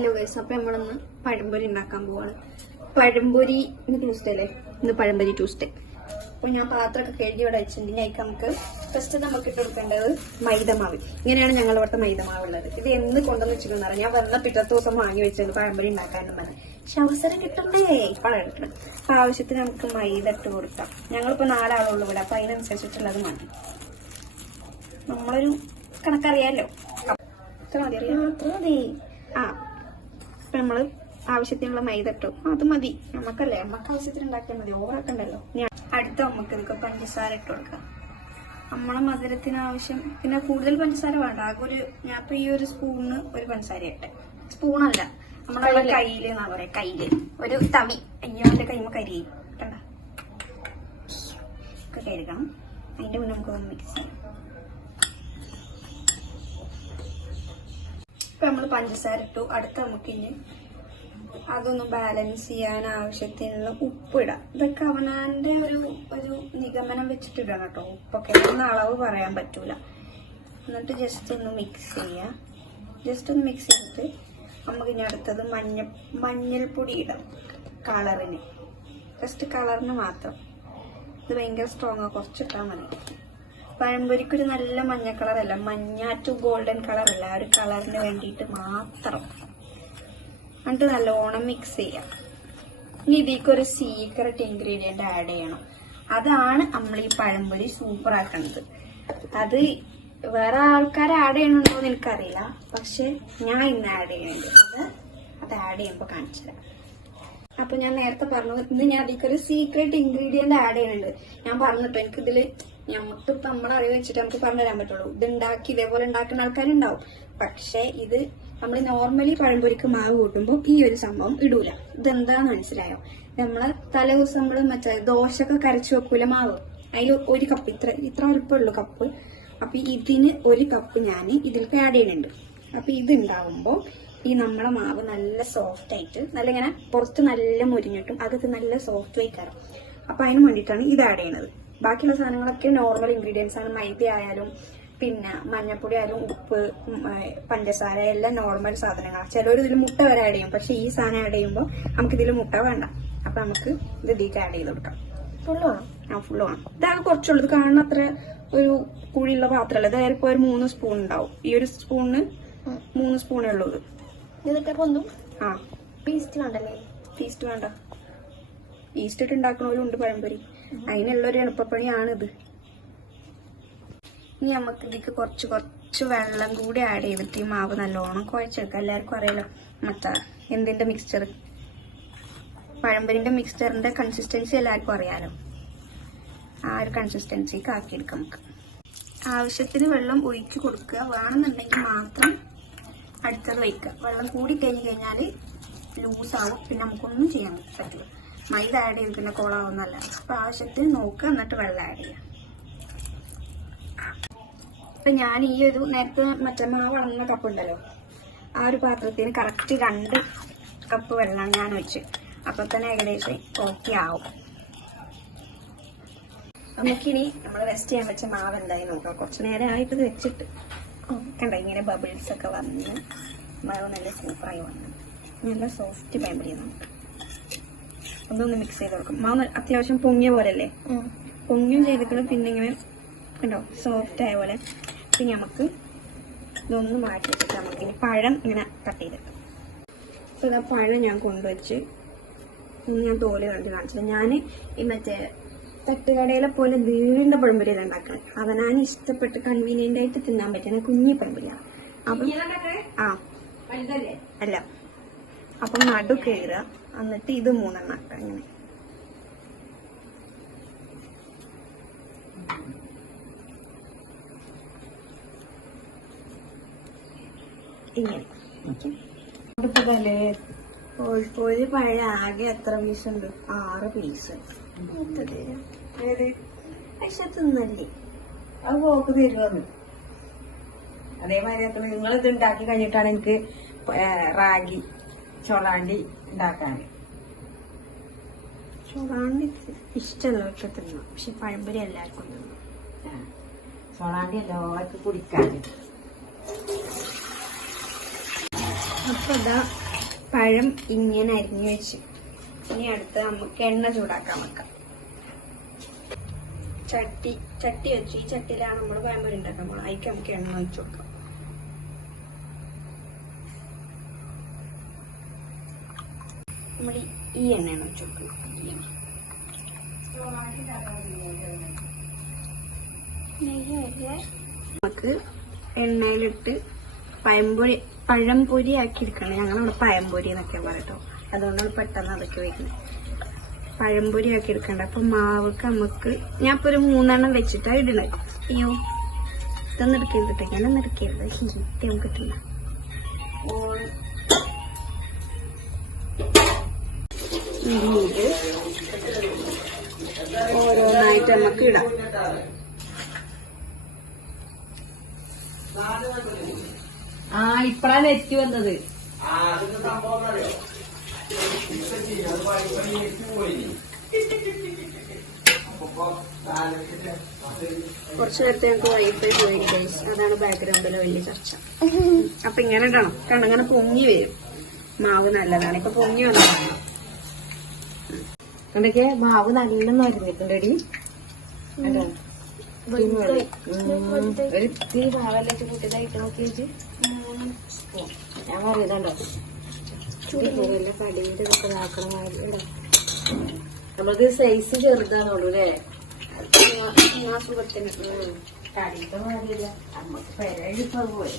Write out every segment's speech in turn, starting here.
Hello guys, അപ്പൊ നമ്മളൊന്ന് പഴംപൊരി ഉണ്ടാക്കാൻ പോവാണ്. പഴംപൊരി ഇന്ന് ട്യൂസ്ഡേ അല്ലേ? ഇന്ന് പഴംപൊരി ട്യൂസ്ഡേ. അപ്പൊ ഞാൻ പാത്രമൊക്കെ കഴുകി ഇവിടെ വെച്ചിട്ടുണ്ടെങ്കിൽ അതിക്ക് നമുക്ക് ഫസ്റ്റ് നമുക്ക് ഇട്ട് കൊടുക്കേണ്ടത് മൈദമാവ്. ഇങ്ങനെയാണ് ഞങ്ങൾ ഇവിടുത്തെ മൈദമാവ് ഉള്ളത്. ഇത് എന്ന് കൊണ്ടുവന്ന് വെച്ചിട്ടുണ്ടെന്ന് ഞാൻ വന്ന പിറ്റത്തെ ദിവസം വാങ്ങി വെച്ചത് പഴംപൊരി ഉണ്ടാക്കാനും പറഞ്ഞത്. പക്ഷെ അവസരം കിട്ടണ്ടേ, ഇപ്പോഴാണ് കിട്ടണം. അപ്പൊ ആവശ്യത്തിന് നമുക്ക് മൈദ ഇട്ട് കൊടുക്കാം. ഞങ്ങളിപ്പോ 4 ആളുള്ളൂ ഇവിടെ, അപ്പൊ അതിനനുസരിച്ചിട്ടുള്ളത് മതി. നമ്മളൊരു കണക്കറിയാലോ, അത്ര മതി. അറിയാം, അത്ര മതി. അപ്പൊ നമ്മള് ആവശ്യത്തിനുള്ള മൈദ ഇട്ടു, അത് മതി. നമുക്കല്ലേ, നമുക്ക് ആവശ്യത്തിന് ഉണ്ടാക്കിയാൽ മതി, ഓവറാക്കണ്ടല്ലോ. അടുത്ത നമുക്ക് ഇതൊക്കെ പഞ്ചസാര ഇട്ട് കൊടുക്കാം. നമ്മളെ മധുരത്തിന് ആവശ്യം. പിന്നെ കൂടുതൽ പഞ്ചസാര വേണ്ട. ആകെ ഒരു ഞാൻ ഇപ്പൊ ഈ ഒരു സ്പൂണിന് ഒരു പഞ്ചസാര ഇട്ടെ. സ്പൂണല്ല, നമ്മളെ കയ്യില് എന്നാ പറയാ, കയ്യില് ഒരു തവി. അയ്യോ, എന്റെ കൈമ കരിയും കണ്ട ഒക്കെ കരുകണം. അതിന്റെ മുന്നേ നമുക്ക് മിക്സ് ചെയ്യാം. ഇപ്പൊ നമ്മള് പഞ്ചസാര ഇട്ടു. അടുത്ത നമുക്ക് ഇനി അതൊന്ന് ബാലൻസ് ചെയ്യാൻ ആവശ്യത്തിനുള്ള ഉപ്പിടാം. ഇതൊക്കെ അവനാന്റെ ഒരു നിഗമനം വെച്ചിട്ടിടണം കേട്ടോ. ഉപ്പൊക്കെ ഒന്നും അളവ് പറയാൻ പറ്റൂല. എന്നിട്ട് ജസ്റ്റ് ഒന്ന് മിക്സ് ചെയ്യാം. ജസ്റ്റ് ഒന്ന് മിക്സ് ചെയ്തിട്ട് നമുക്ക് ഇനി അടുത്തത് മഞ്ഞൾപ്പൊടി ഇടാം. കളറിന്, ജസ്റ്റ് കളറിന് മാത്രം. ഇത് ഭയങ്കര സ്ട്രോങ്, കുറച്ചിട്ടാൽ മതി. പഴംപൊരിക്കൊരു നല്ല മഞ്ഞ കളറല്ല, മഞ്ഞ ടു ഗോൾഡൻ കളറല്ല, ആ ഒരു കളറിന് വേണ്ടിയിട്ട് മാത്രം. എന്നിട്ട് നല്ലോണം മിക്സ് ചെയ്യാം. ഇനി ഇതിലേക്കൊരു സീക്രട്ട് ഇൻഗ്രീഡിയന്റ് ആഡ് ചെയ്യണം. അതാണ് നമ്മൾ ഈ പഴംപൊരി സൂപ്പർ ആക്കുന്നത്. അത് വേറെ ആൾക്കാർ ആഡ് ചെയ്യണുണ്ടോ എന്ന് എനിക്കറിയില്ല, പക്ഷെ ഞാൻ ഇന്ന് ആഡ് ചെയ്യുന്നുണ്ട്. അത് ആഡ് ചെയ്യുമ്പോൾ കാണിച്ചു തരാം. അപ്പൊ ഞാൻ നേരത്തെ പറഞ്ഞു, ഇന്ന് ഞാൻ അതിലേക്കൊരു സീക്രട്ട് ഇൻഗ്രീഡിയന്റ് ആഡ് ചെയ്യുന്നുണ്ട്. ഞാൻ പറഞ്ഞിട്ടോ, എനിക്കിതില് നമുക്ക് നമ്മളെ അറിവ് വെച്ചിട്ട് നമുക്ക് പറഞ്ഞു തരാൻ പറ്റുള്ളൂ. ഇത് ഉണ്ടാക്കി ഇതേപോലെ ഉണ്ടാക്കുന്ന ആൾക്കാരുണ്ടാവും. പക്ഷെ ഇത് നമ്മൾ നോർമലി പഴംപൊരിക്ക് മാവ് കൂട്ടുമ്പോൾ ഈ ഒരു സംഭവം ഇടൂല. ഇതെന്താന്ന് മനസ്സിലായോ? നമ്മളെ തലേ ദിവസം നമ്മള് മറ്റേ ദോശയൊക്കെ കരച്ചു വെക്കൂല മാവ്, അതിൽ ഒരു കപ്പ്, ഇത്ര വലുപ്പമുള്ളൂ കപ്പ്. അപ്പൊ ഇതിന് 1 കപ്പ് ഞാൻ ഇതിലേക്ക് ആഡ് ചെയ്യുന്നുണ്ട്. അപ്പൊ ഇത് ഉണ്ടാവുമ്പോ ഈ നമ്മളെ മാവ് നല്ല സോഫ്റ്റ് ആയിട്ട്, നല്ല ഇങ്ങനെ പുറത്ത് നല്ല മുരിഞ്ഞിട്ടും അകത്ത് നല്ല സോഫ്റ്റ് വയ്ക്കാറ്. അപ്പൊ അതിന് വേണ്ടിയിട്ടാണ് ഇത് ആഡ് ചെയ്യുന്നത്. ബാക്കിയുള്ള സാധനങ്ങളൊക്കെ നോർമൽ ഇൻഗ്രീഡിയൻസ് ആണ്. മൈദ ആയാലും പിന്നെ മഞ്ഞപ്പൊടി ആയാലും ഉപ്പ്, പഞ്ചസാര എല്ലാം നോർമൽ സാധനങ്ങളാണ്. ചിലർ ഇതിൽ മുട്ട വരെ ആഡ് ചെയ്യും. പക്ഷെ ഈ സാധനം ആഡ് ചെയ്യുമ്പോൾ നമുക്ക് ഇതിൽ മുട്ട വേണ്ട. അപ്പൊ നമുക്ക് ഇത് ഇതിലേക്ക് ആഡ് ചെയ്ത് കൊടുക്കാം. ഫുള്ള് വേണം. ഫുള്ള് വേണം. ഇതാകെ കുറച്ചുള്ളൂ. ഇത് കാണുന്ന അത്ര ഒരു കുഴിയുള്ള പാത്രമല്ല. അതായത് ഇപ്പോൾ ഒരു 3 സ്പൂൺ ഉണ്ടാവും. ഈ ഒരു സ്പൂണിന് 3 സ്പൂണേ ഉള്ളൂ ഇത്. ഇതിട്ടപ്പോ ഒന്നും ഈസ്റ്റ് വേണ്ടല്ലേ? ഈസ്റ്റ് വേണ്ട. ഈസ്റ്റ് ഇട്ട് ഉണ്ടാക്കണവരുണ്ട് പഴംപൊരി. അതിനുള്ളൊരു എളുപ്പപ്പണിയാണിത്. ഇനി നമുക്ക് ഇതിക്ക് കുറച്ച് വെള്ളം കൂടി ആഡ് ചെയ്തിട്ട് ഈ മാവ് നല്ലോണം കുഴച്ചെടുക്കാം. എല്ലാവർക്കും അറിയാലോ മറ്റേ എന്തിന്റെ മിക്സ്ചർ, പഴംപൊരിന്റെ മിക്സ്ചറിന്റെ കൺസിസ്റ്റൻസി എല്ലാവർക്കും അറിയാലോ. ആ ഒരു കൺസിസ്റ്റൻസിക്ക് ആക്കിയെടുക്കാം. നമുക്ക് ആവശ്യത്തിന് വെള്ളം ഒഴിച്ചു കൊടുക്കുക. വേണമെന്നുണ്ടെങ്കിൽ മാത്രം അടുത്തത് വയ്ക്കുക. വെള്ളം കൂടി കഴിഞ്ഞാൽ ലൂസാവും, പിന്നെ നമുക്കൊന്നും ചെയ്യാൻ പറ്റില്ല. മൈദ ആഡ് ചെയ്ത് പിന്നെ കോളാവുന്നല്ല. അപ്പൊ ആവശ്യത്തിന് നോക്കുക, എന്നിട്ട് വെള്ളം ആഡ് ചെയ്യാം. അപ്പൊ ഞാൻ ഈ ഒരു നേരത്തെ മറ്റേ മാവ് അളന്ന കപ്പ് ഉണ്ടല്ലോ, ആ ഒരു പാത്രത്തിന് കറക്റ്റ് 2 കപ്പ് വെള്ളമാണ് ഞാൻ വെച്ച്. അപ്പൊ തന്നെ ഏകദേശം ഓക്കെ ആവും. നമുക്കിനി നമ്മൾ റെസ്റ്റ് ചെയ്യാൻ വെച്ച മാവ് എന്തായി നോക്കാം. കുറച്ച് നേരമായിട്ട് ഇത് വെച്ചിട്ട് കണ്ട ഇങ്ങനെ ബബിൾസ് ഒക്കെ വന്ന് മാവ് നല്ല സൂപ്പറായി വന്നു. നല്ല സോഫ്റ്റ് പഴംപൊരി. നമുക്ക് ഒന്നൊന്ന് മിക്സ് ചെയ്ത് കൊടുക്കും. മാവ് അത്യാവശ്യം പൊങ്ങിയ പോലല്ലേ, പൊങ്ങിയും ചെയ്തിട്ട് പിന്നെ ഇങ്ങനെ കണ്ടോ സോഫ്റ്റ് ആയ പോലെ. പിന്നെ നമുക്ക് ഇതൊന്ന് മാറ്റി വെച്ചിട്ട് നമുക്ക് ഇനി പഴം ഇങ്ങനെ കട്ട് ചെയ്തിട്ട്. അപ്പൊ ഇതാ പഴം ഞാൻ കൊണ്ടുവച്ച് ഞാൻ തോല് കണ്ട് കാണിച്ചത്. ഞാൻ ഈ മറ്റേ തട്ടുകടയിലെ പോലെ നീണ്ട പഴംപൊരി ഉണ്ടാക്കണം. അവനാൻ ഇഷ്ടപ്പെട്ട് കൺവീനിയന്റ് ആയിട്ട് തിന്നാൻ പറ്റുന്ന കുഞ്ഞി പഴംപൊരിയാണ്. അപ്പൊ അല്ല, അപ്പൊ നടു കയറുക, എന്നിട്ട് ഇത് 3 എണ്ണം ആക്കാം. ഇങ്ങനെ ഇങ്ങനെ ഒരു പഴയ ആകെ എത്ര പീസ് ഉണ്ട്? 6 പീസ്. പക്ഷെ തിന്നല്ലേ, അത് പോക്ക് തരുമെന്ന്. അതേമാതിരി നിങ്ങളിത് ഉണ്ടാക്കി കഴിഞ്ഞിട്ടാണ് എനിക്ക് റാഗി ചൊളാണ്ടി ഉണ്ടാക്കാൻ. ചൊളാണ്ടി ഇഷ്ടമുള്ളവർക്ക് തിന്നാം, പക്ഷെ പഴംപൊരി എല്ലാവർക്കും തിന്നാം. ചൊളാണ്ടി എല്ലാവർക്കും കുടിക്കാൻ. അപ്പൊ ഇതാ പഴം ഇങ്ങനെ അരിഞ്ഞു വെച്ച് ഇനി അടുത്ത് നമുക്ക് എണ്ണ ചൂടാക്കാൻ വെക്കാം. ചട്ടി വെച്ച് ഈ ചട്ടിയിലാണ് നമ്മൾ പഴംപൊരി ഉണ്ടാക്കാൻ പോകുന്നത്. അതിക്ക് നമുക്ക് എണ്ണ ഒഴിച്ചു കൊടുക്കാം. നമ്മൾ ഈ എണ്ണയാണ് ഒഴിച്ചു കൊടുക്കുന്നത്. നമുക്ക് എണ്ണയിലിട്ട് പഴംപൊരി ആക്കി എടുക്കണം. ഞങ്ങളിവിടെ പഴംപൊരി എന്നൊക്കെ പറയട്ടോ, അതുകൊണ്ടാണ് പെട്ടെന്ന് അതൊക്കെ വയ്ക്കുന്നത്. പഴംപൊരി ആക്കി എടുക്കണ്ട. അപ്പൊ മാവൊക്കെ നമുക്ക് ഞാൻ ഇപ്പൊ ഒരു 3 എണ്ണം വെച്ചിട്ടാ ഇടണത്. അയ്യോ ഇതൊന്നും എടുക്കരുത്, ഞാനൊന്നും എടുക്കരുത്, ഹിറ്റ് നമുക്ക് കിട്ടില്ല. ഇത് ഓരോന്നായിട്ട് നമുക്ക് ഇടാം. ഇപ്പഴാണ് നെറ്റ് വന്നത്. കുറച്ചു നേരത്തെ ഞങ്ങൾക്ക് വൈഫൈ പോയി ഗൈസ്, അതാണ് ബാക്ക്ഗ്രൗണ്ടിലെ വലിയ ചർച്ച. അപ്പൊ ഇങ്ങനെ ഇടണം, കാരണം ഇങ്ങനെ പൊങ്ങി വരും. മാവ് നല്ലതാണ്, ഇപ്പൊ പൊങ്ങി വന്നതാണ്. എന്തൊക്കെ മാവ് നല്ല മരുന്നിട്ടുണ്ടടി. ഒരു ഇത്തിരി മാവല്ലേ കൂട്ടിയതായിട്ട് നോക്കി വെച്ച് ഞാൻ പറയുന്നുണ്ടോ കടിയുടെ ഇതൊക്കെ നോക്കണം. നമ്മൾക്ക് സൈസ് ചെറുതാണുള്ളൂ അല്ലേ? കടിയുടെ മാറിയില്ല, നമ്മക്ക് പെരടിപ്പോ പോലെ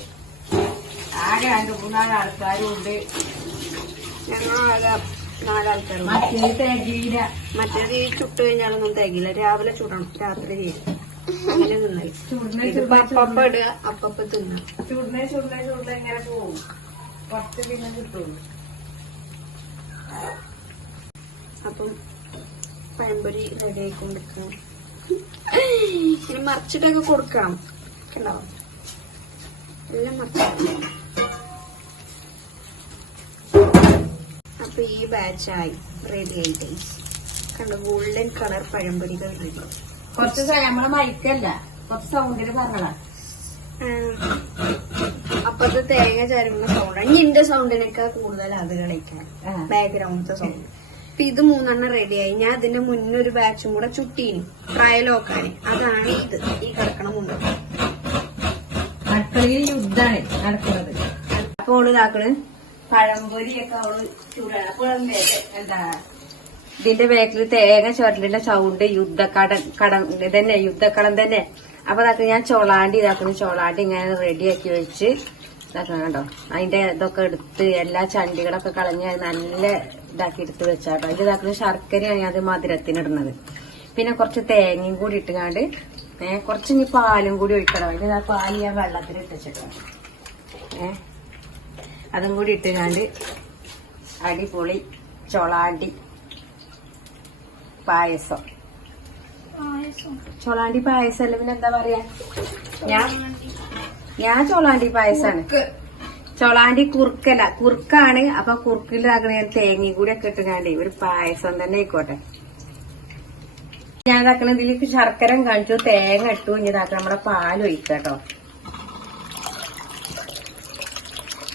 ആകെ 2-3 ആൾക്കാരും ഉണ്ട്. ഞങ്ങൾ 4 ആൾക്കാരും. മറ്റേത് തികയില്ല. മറ്റേത് ഈ ചുട്ട് കഴിഞ്ഞാലൊന്നും തികയില്ല. രാവിലെ ചുടണം, രാത്രി ചെയ്യും. അങ്ങനെ തിന്നായി അപ്പപ്പ ഇടുക, അപ്പപ്പ തിന്നാം. ചുടനെ ഇങ്ങനെ പോവും. കുറച്ച് പിന്നെ കിട്ടുള്ളൂ. അപ്പം പഴംപൊരി റെഡി ആയിക്കൊണ്ടിരിക്കണം. ഇനി മറിച്ചിട്ടൊക്കെ കൊടുക്കണം. ഉണ്ടാവും എല്ലാം മറിച്ചിട്ട്. അപ്പൊ ഈ ബാച്ചായി റെഡി ആയിട്ട് കണ്ടോ, ഗോൾഡൻ കളർ പഴംപൊരികൾ റെഡി. കുറച്ച് നമ്മളെ മൈക്കല്ല, കുറച്ച് സൗണ്ടില് പറഞ്ഞതാ. അപ്പൊ അത് തേങ്ങ ചരുന്ന സൗണ്ടാണ്. ഇനി എന്റെ സൗണ്ടിനൊക്കെ കൂടുതൽ അത് കളിക്കാൻ ബാക്ക്ഗ്രൗണ്ടിലത്തെ സൗണ്ട്. അപ്പൊ ഇത് 3 എണ്ണം റെഡിയായി. ഞാൻ അതിന്റെ മുന്നേ ഒരു ബാച്ചും കൂടെ ചുട്ടീന് ട്രയൽ നോക്കാന്. അതാണ് ഇത് ഈ കിടക്കണ മുമ്പ്. അടുക്കളയിൽ യുദ്ധാണ് നടക്കുന്നത്. അപ്പൊ അവള് ഇതാക്കണ് പഴംപൊരിയൊക്കെ അവള് ചൂടാണ്. അപ്പൊ എന്താ ഇതിന്റെ ബാക്കിൽ തേങ്ങ ചുരലിന്റെ സൗണ്ട് യുദ്ധക്കടം തന്നെ. അപ്പൊ അതൊക്കെ ഞാൻ ചോളാണ്ടി ഇങ്ങനെ റെഡിയാക്കി വെച്ച് ഇതാക്കണം. കണ്ടോ, അതിന്റെ ഇതൊക്കെ എടുത്ത് എല്ലാ ചണ്ടികളൊക്കെ കളഞ്ഞ് നല്ല ഇതാക്കി എടുത്ത് വെച്ചാട്ടോ. ഇത് ഇതാക്കുന്ന ശർക്കരയാണ് അത് മധുരത്തിനിടുന്നത്. പിന്നെ കുറച്ച് തേങ്ങയും കൂടി ഇട്ടുകാണ്ട് കുറച്ച് ഇനി പാലും കൂടി ഒഴിക്കണം. അതിന് പാല് ഞാൻ വെള്ളത്തിൽ ഇട്ടിട്ടോ. അതും കൂടി ഇട്ടുകാണ്ട് അടിപൊളി ചോളാണ്ടി പായസം. ചോളാണ്ടി പായസം അല്ല പിന്നെ എന്താ പറയാ, ഞാൻ ചോളാണ്ടി പായസാണ്. ചോളാണ്ടി കുറുക്കാണ്. അപ്പൊ കുറുക്കിലാക്കണ തേങ്ങയും കൂടി ഒക്കെ ഇട്ടുകാണ്ടേ ഒരു പായസം തന്നെ ആയിക്കോട്ടെ. ഞാൻ ഇതാക്കണ ഇതിലേക്ക് ശർക്കര കാണിച്ചു, തേങ്ങ ഇട്ടു. ഇനി ഇതാക്കണം നമ്മുടെ പാല് ഒഴിക്കട്ടോ.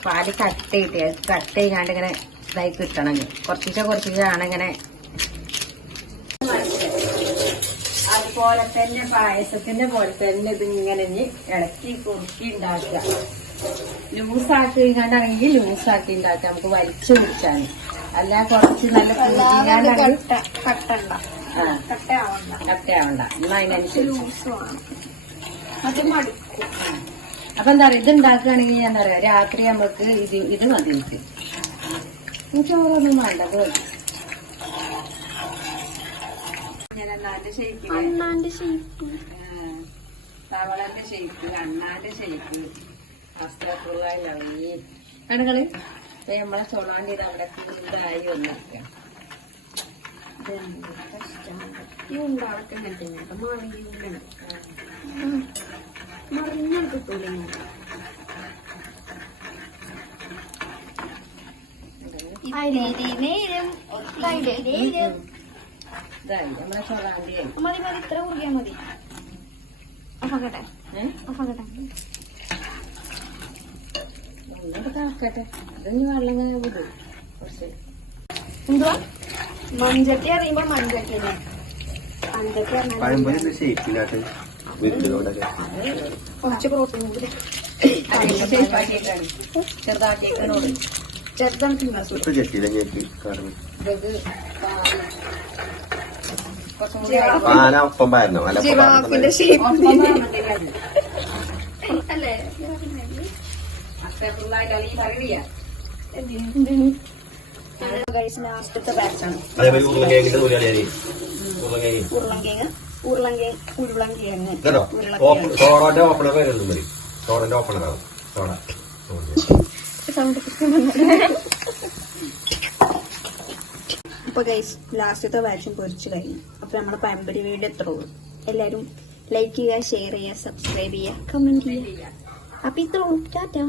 പാല് കട്ട് ചെയ്യാണ്ട് ഇങ്ങനെ ഇതായി കിട്ടണം. കുറച്ചിട്ടാണ് ഇങ്ങനെ. അതുപോലെ തന്നെ പായസത്തിന്റെ പോലെ തന്നെ ഇതിങ്ങനെ ഇളക്കി കുറുക്കി ഉണ്ടാക്കുക. ലൂസാക്കി കണ്ടാണെങ്കിൽ ലൂസാക്കി ഉണ്ടാക്കുക. നമുക്ക് വലിച്ചു കുടിച്ചാൽ അല്ല കുറച്ച് നല്ല കട്ടയാവണ്ട. എന്നാ അതിനനുസരിച്ച് അപ്പൊ എന്താ പറയാ, ഇത് ഉണ്ടാക്കുകയാണെങ്കിൽ ഞാൻ പറയാ രാത്രി നമുക്ക് ഇത് മതി. എനിക്ക് ചോറൊന്നും വേണ്ടത്. അണ്ണാന്റെ ഷേപ്പ്, തവളന്റെ ഷേപ്പ്, അണ്ണാന്റെ ഷേപ്പ്, അസ്ത്രക്കുള്ളി കണകള്. നമ്മളെ ചോളാണ്ടി അവിടെ കൂടുതലായി ഒന്നിരിക്കാം. ഈ ഉണ്ടാവട്ടെ മറിഞ്ഞ കിട്ടൂല. നമ്മളെ ചോളാണ്ടിയായി മതി മതി, ഇത്ര കുറിയാ മതി. അഫാക്കട്ടെ ഒന്നോട്ട് കണക്കട്ടെ. അതിന് വെള്ളം ഇങ്ങനെ വിടും. കുറച്ച് എന്തുവാ മൺചട്ടി അറിയുമ്പോ മൺചട്ടിനെ പണ്ടൊക്കെ പറഞ്ഞാൽ പഴംപൊരി ഷേപ്പില്ലാത്ത വീട്ടിലോടൊക്കെ കുറച്ച് പ്രോട്ടീൻ കൂടി ചെറുതാക്കിയേക്കണോട് ചെറുതാണ് തിന്നാൻ ഇപ്പൊ ചെട്ടിയിലേക്ക് കറങ്ങി കുറച്ചും കൂടി പാന ഒപ്പം പാരണോ അല്ല ഒപ്പം ജിറാഫിന്റെ ഷേപ്പ് അല്ലേ ലാസ്റ്റത്തെ ബാച്ചാണ് അതേപോലെ ഉരുളങ്കിഴങ്ങിന്റെ തൊഴിലാളി ഉരുളങ്കിഴങ്ങ് ഉരുളങ്കിഴങ്ങ് കേട്ടോ സോഡന്റെ ഓപ്പണർ വരുന്നത് മതി സോഡന്റെ ഓപ്പണറാണ് സോഡ അപ്പൊ ഗൈസ് ലാസ്റ്റത്തെ ബാച്ചും പൊരിച്ചു കഴിഞ്ഞു. അപ്പൊ നമ്മുടെ പഴംപൊരി വീഡിയോ എത്ര ഉള്ളൂ. എല്ലാരും ലൈക്ക് ചെയ്യുക, ഷെയർ ചെയ്യുക, സബ്സ്ക്രൈബ് ചെയ്യുക, കമന്റ് ചെയ്യുക. അപ്പൊ ഇത്രേ ഉള്ളൂ. ടാറ്റാ.